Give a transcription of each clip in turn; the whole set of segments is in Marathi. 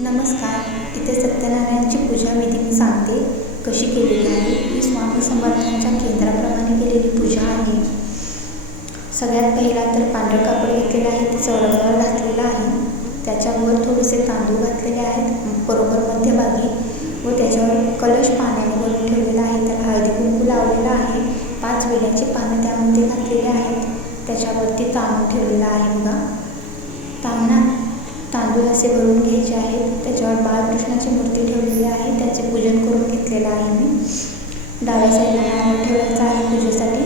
नमस्कार. इथे सत्यनारायणची पूजा विधी मी सांगते कशी केलेली आहे. ही स्वामी समर्थांच्या केंद्राप्रमाणे केलेली पूजा आहे. सगळ्यात पहिला तर पांढरं कापड घेतलेलं आहे, ते चौरंगावर घातलेलं आहे. त्याच्यावर थोडेसे तांदूळ घातलेले आहेत बरोबर मध्यभागी, व त्याच्यावर कलश पाण्याने भरून ठेवलेला आहे. त्याला हळदी कुंकू लावलेला आहे. 5 वेलाची पानं त्यामध्ये घातलेली आहेत. त्याच्यावरती तांदूळ ठेवलेला आहे. बघा, तांदूळ असे भरून घ्यायचे आहेत. त्याच्यावर बाळकृष्णाची मूर्ती ठेवलेली आहे, त्याचे पूजन करून घेतलेलं आहे मी. डाव्या साईडला नारळ ठेवायचा आहे पूजेसाठी,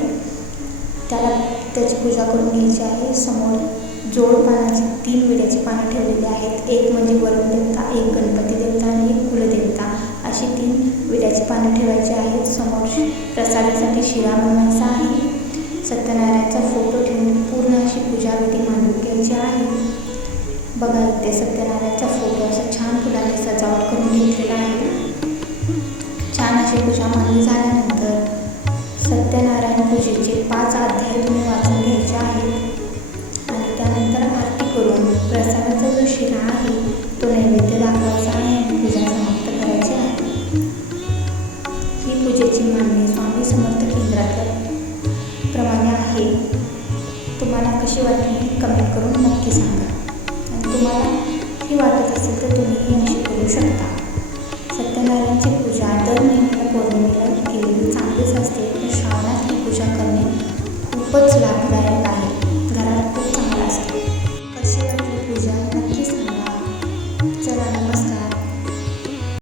त्याची पूजा करून घ्यायची आहे. समोर जोड पानाची 3 विड्याची पानं ठेवलेली आहेत. एक म्हणजे वरुण देवता, एक गणपती देवता आणि एक कुलदेवता, अशी 3 विड्याची पानं ठेवायची आहेत. समोर प्रसादासाठी शिरा बनवायचा आहे. सत्यनारायणचा फोटो ठेवून पूर्ण अशी पूजा विधी मांडून घ्यायची आहे. बघा, इथे सत्यनारायणचा फोटो असं छान फुलांनी सजावट करून घेतलेला आहे. छान अशी पूजा मांडली झाल्यानंतर सत्यनारायण पूजेचे 5 अध्याय तुम्ही वाचून घ्यायचे आहेत आणि त्यानंतर आरती करून प्रसादाचा जो शिरा आहे तो नैवेद्य दाखवायचा आहे आणि पूजा समाप्त करायची आहे. ही पूजेची मांडणी स्वामी समर्थ केंद्रातल्या प्रमाणे आहे. तुम्हाला कशी वाटली कमेंट करून नक्की सांगा. तुम्हाला ही वाटत असेल तर तुम्हीही अशी करू शकता. सत्यनारायणची पूजा दर महिन्याला पौर्णिमेला